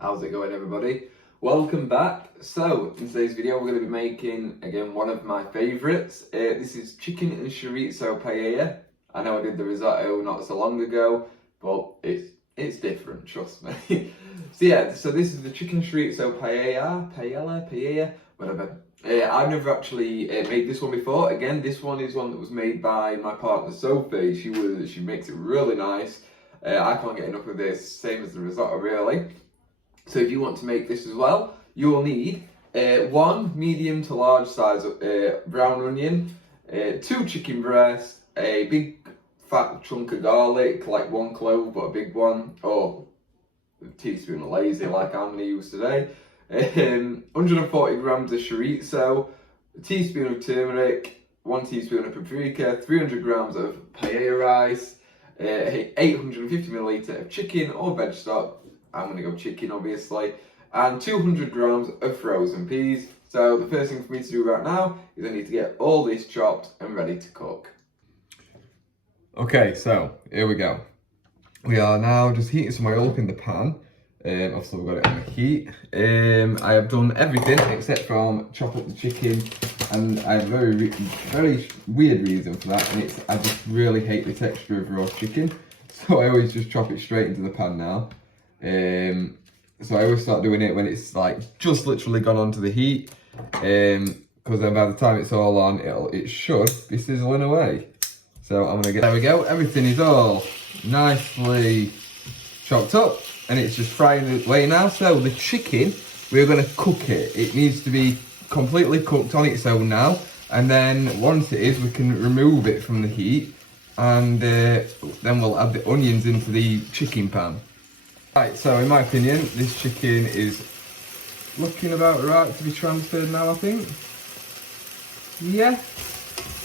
How's it going, everybody? Welcome back. So in today's video we're going to be making again one of my favourites. This is chicken and chorizo paella. I know I did the risotto not so long ago, but it's different, trust me. So this is the chicken chorizo paella, whatever. I've never actually made this one before. Again, this one is one that was made by my partner Sophie. She makes it really nice. I can't get enough of this, same as the risotto really. So if you want to make this as well, you will need one medium to large size brown onion, 2 chicken breasts, a big fat chunk of garlic, like 1 clove but a big one, or a teaspoon of lazy like I'm going to use today, 140 grams of chorizo, a teaspoon of turmeric, 1 teaspoon of paprika, 300 grams of paella rice, 850 milliliter of chicken or veg stock. I'm going to go chicken obviously, and 200 grams of frozen peas. So the first thing for me to do right now is I need to get all this chopped and ready to cook. Okay, so here we go. We are now just heating some oil up in the pan. Obviously we've got it on the heat. I have done everything except from chop up the chicken, and I have a very weird reason for that, and it's I just really hate the texture of raw chicken, so I always just chop it straight into the pan now. So I always start doing it when it's like just literally gone onto the heat, because then by the time it's all on, it should be sizzling away. So I'm gonna there we go, everything is all nicely chopped up and it's just frying away now. So the chicken, we're gonna cook it. It needs to be completely cooked on its own now, and then once it is, we can remove it from the heat, and then we'll add the onions into the chicken pan. Right, so in my opinion, this chicken is looking about right to be transferred now, I think. Yeah,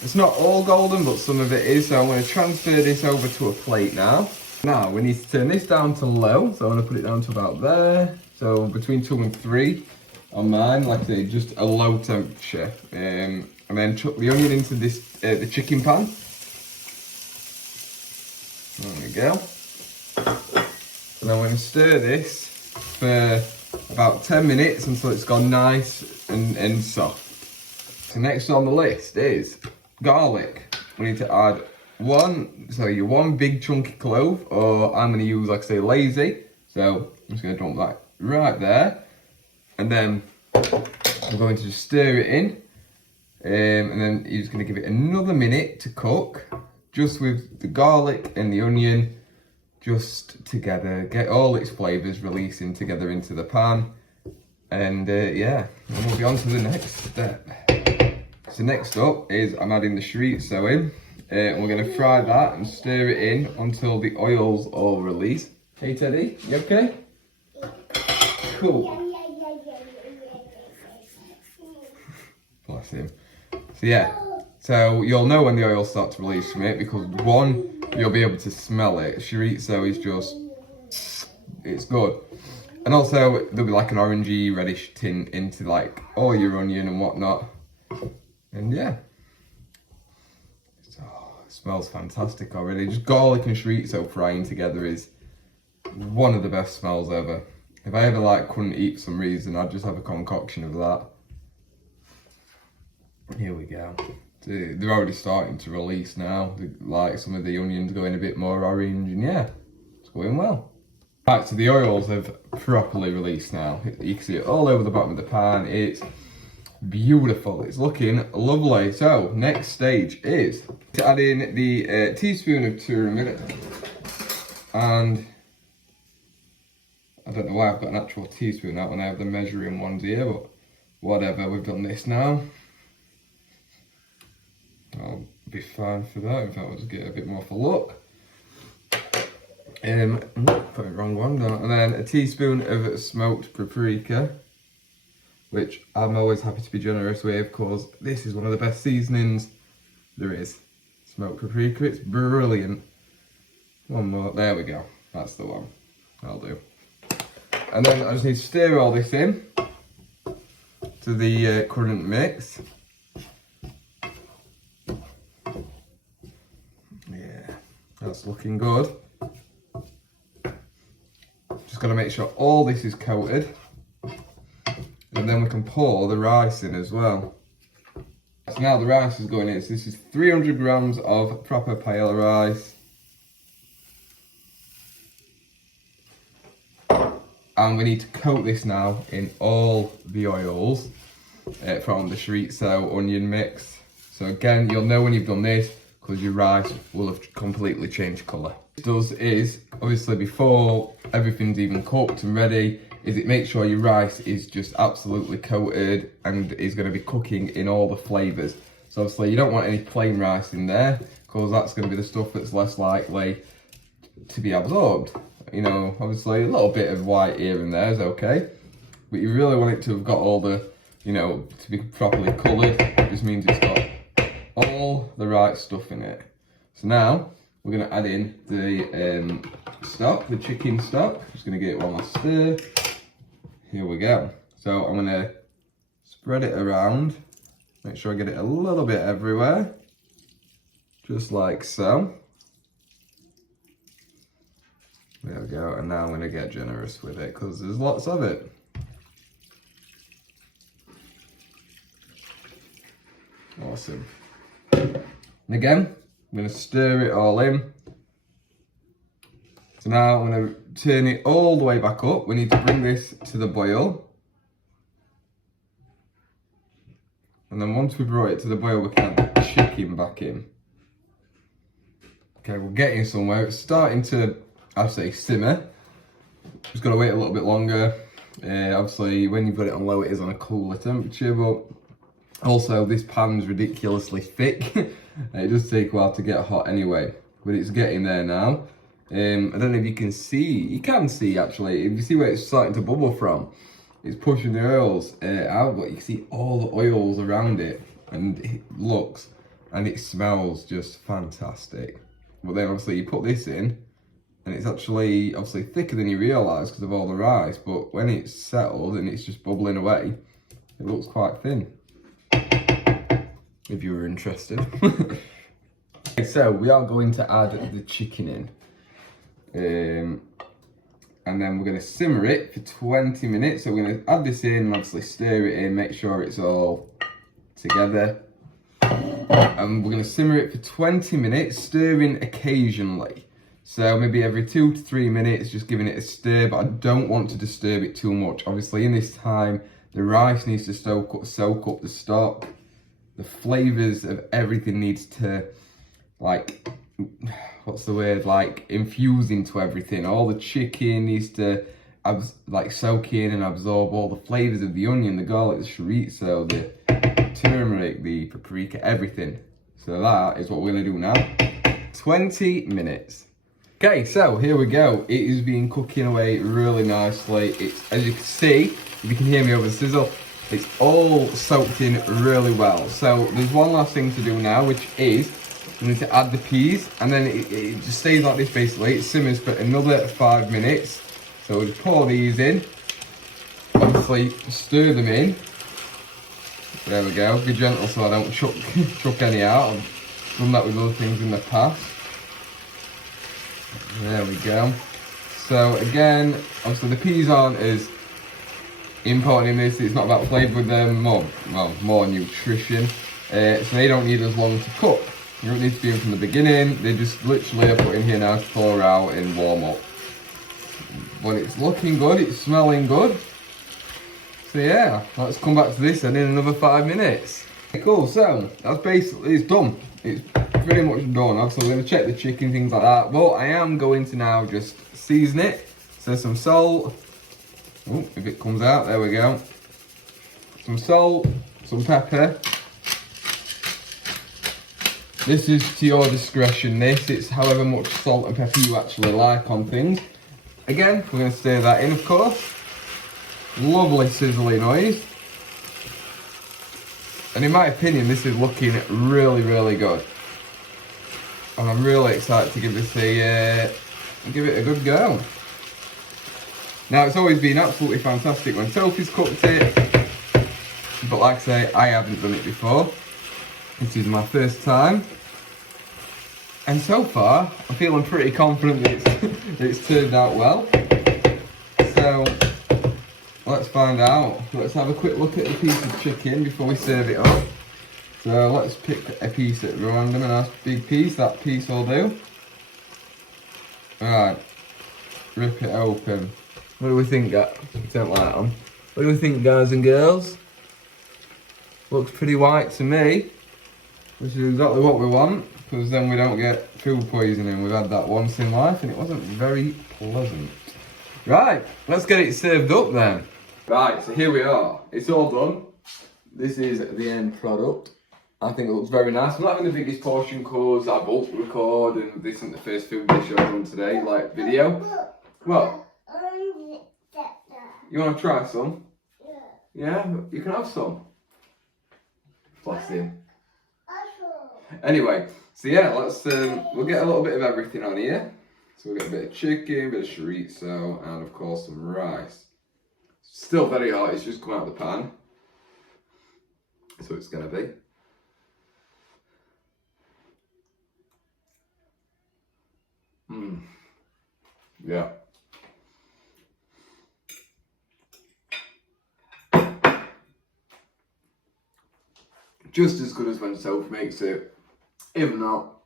it's not all golden, but some of it is, so I'm going to transfer this over to a plate now. Now, we need to turn this down to low, so I'm going to put it down to about there. So between 2 and 3 on mine, like I say, just a low temperature. And then chuck the onion into this the chicken pan. There we go. And I'm going to stir this for about 10 minutes until it's gone nice and soft. So next on the list is garlic. We need to add your one big chunky clove, or I'm going to use, like I say, lazy. So I'm just going to dump that right there. And then I'm going to just stir it in. And then you're just going to give it another minute to cook, just with the garlic and the onion just together, get all its flavours releasing together into the pan, and yeah, and we'll be on to the next step. So next up is I'm adding the chorizo in, and we're going to fry that and stir it in until the oils all release. Hey Teddy, you okay? Cool. Bless him. So yeah, so you'll know when the oils start to release from it, because one, you'll be able to smell it. Chorizo is just, it's good. And also, there'll be like an orangey reddish tint into like all your onion and whatnot. And yeah. So, it smells fantastic already. Just garlic and chorizo frying together is one of the best smells ever. If I ever like couldn't eat for some reason, I'd just have a concoction of that. Here we go. They're already starting to release now, like some of the onions going a bit more orange, and yeah, it's going well. Right, so the oils have properly released now. You can see it all over the bottom of the pan. It's beautiful, it's looking lovely. So next stage is to add in the teaspoon of turmeric, and I don't know why I've got an actual teaspoon out when I have the measuring ones here, but whatever, we've done this now. I'll be fine for that. In fact, I'll just get a bit more for look. Put the wrong one down. And then a teaspoon of smoked paprika, which I'm always happy to be generous with, because this is one of the best seasonings there is. Smoked paprika, it's brilliant. One more, there we go. That's the one. That'll do. And then I just need to stir all this in to the current mix. That's looking good. Just got to make sure all this is coated. And then we can pour the rice in as well. So now the rice is going in. So this is 300 grams of proper paella rice. And we need to coat this now in all the oils from the chorizo onion mix. So again, you'll know when you've done this because your rice will have completely changed colour. What it does is, obviously before everything's even cooked and ready, is it makes sure your rice is just absolutely coated and is going to be cooking in all the flavours. So obviously you don't want any plain rice in there because that's going to be the stuff that's less likely to be absorbed. You know, obviously a little bit of white here and there is okay, but you really want it to have got all the, you know, to be properly coloured. It just means it's got all the right stuff in it. So now we're going to add in the stock, the chicken stock. Just going to give it one last stir. Here we go. So I'm going to spread it around, make sure I get it a little bit everywhere, just like so. There we go, and now I'm going to get generous with it because there's lots of it. Awesome. And again, I'm going to stir it all in. So now I'm going to turn it all the way back up. We need to bring this to the boil. And then once we brought it to the boil, we can add the chicken back in. Okay, we're getting somewhere. It's starting to, I'd say, simmer. Just got to wait a little bit longer. Obviously, when you've got it on low, it is on a cooler temperature, but also this pan's ridiculously thick. It does take a while to get hot anyway, but it's getting there now. I don't know if you can see, you can see actually, if you see where it's starting to bubble from, it's pushing the oils out, but you can see all the oils around it, and it looks and it smells just fantastic. But then obviously you put this in, and it's actually obviously thicker than you realise because of all the rice, but when it's settled and it's just bubbling away, it looks quite thin. If you were interested. Okay, so we are going to add the chicken in. And then we're going to simmer it for 20 minutes. So we're going to add this in and obviously stir it in, make sure it's all together. And we're going to simmer it for 20 minutes, stirring occasionally. So maybe every 2 to 3 minutes, just giving it a stir, but I don't want to disturb it too much. Obviously in this time, the rice needs to soak up the stock. The flavours of everything needs to, like, what's the word, like, infuse into everything. All the chicken needs to, like, soak in and absorb all the flavours of the onion, the garlic, the chorizo, the turmeric, the paprika, everything. So that is what we're going to do now. 20 minutes. Okay, so here we go. It is been cooking away really nicely. It's, as you can see, if you can hear me over the sizzle, it's all soaked in really well. So there's one last thing to do now, which is we need to add the peas, and then it just stays like this basically. It simmers for another 5 minutes. So we'll just pour these in, obviously stir them in. There we go, be gentle so I don't chuck any out. I've done that with other things in the past. There we go. So again, obviously the peas aren't as important in this. It's not about flavour with them, more nutrition. So they don't need as long to cook. You don't need to be in from the beginning. They just literally are put in here now to pour out and warm up. But it's looking good, it's smelling good. So yeah, let's come back to this and in another 5 minutes. Okay, cool, so that's basically, it's done. It's pretty much done. Obviously we're going to check the chicken, things like that. But I am going to now just season it. So some salt. Oh, if it comes out, there we go. Some salt, some pepper. This is to your discretion, this. It's however much salt and pepper you actually like on things. Again, we're going to stir that in, of course. Lovely sizzly noise. And in my opinion, this is looking really, really good. And I'm really excited to give this give it a good go. Now, it's always been absolutely fantastic when Sophie's cooked it. But like I say, I haven't done it before. This is my first time. And so far, I'm feeling pretty confident that it's turned out well. let's find out. Let's have a quick look at the piece of chicken before we serve it up. So let's pick a piece at random, a nice big piece. That piece will do. Alright, rip it open. What do we think, guys? Don't like them. What do we think, guys and girls? Looks pretty white to me, which is exactly what we want, because then we don't get food poisoning. We've had that once in life and it wasn't very pleasant. Right, let's get it served up then. Right, so here we are. It's all done. This is the end product. I think it looks very nice. I'm not having the biggest portion because I bulk record and this isn't the first food dish I've done today, like video. What? You want to try some? Yeah, you can have some. Bless him. Anyway, so yeah, let's we'll get a little bit of everything on here. So we'll get a bit of chicken, a bit of chorizo, and of course some rice. Still very hot, it's just come out of the pan. So it's gonna be. Yeah. Just as good as when Sophie makes it, if not,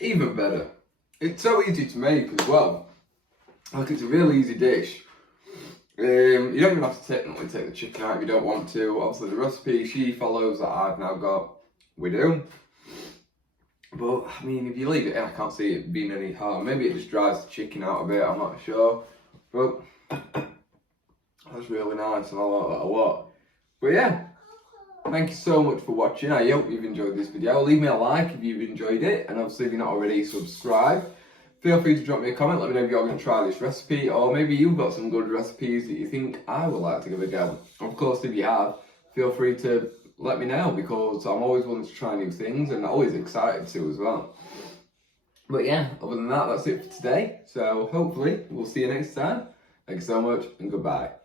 even better. It's so easy to make as well. Like, it's a real easy dish. You don't even have to technically take the chicken out if you don't want to. Obviously the recipe she follows that I've now got, we do. But, I mean, if you leave it in, I can't see it being any harm. Maybe it just dries the chicken out a bit, I'm not sure. But, that's really nice and I like that a lot. But yeah, thank you so much for watching. I hope you've enjoyed this video. Leave me a like if you've enjoyed it. And obviously, if you're not already, subscribe. Feel free to drop me a comment. Let me know if you're going to try this recipe. Or maybe you've got some good recipes that you think I would like to give a go. Of course, if you have, feel free to let me know, because I'm always willing to try new things and always excited to as well. But yeah, other than that, that's it for today. So hopefully we'll see you next time. Thanks so much and goodbye.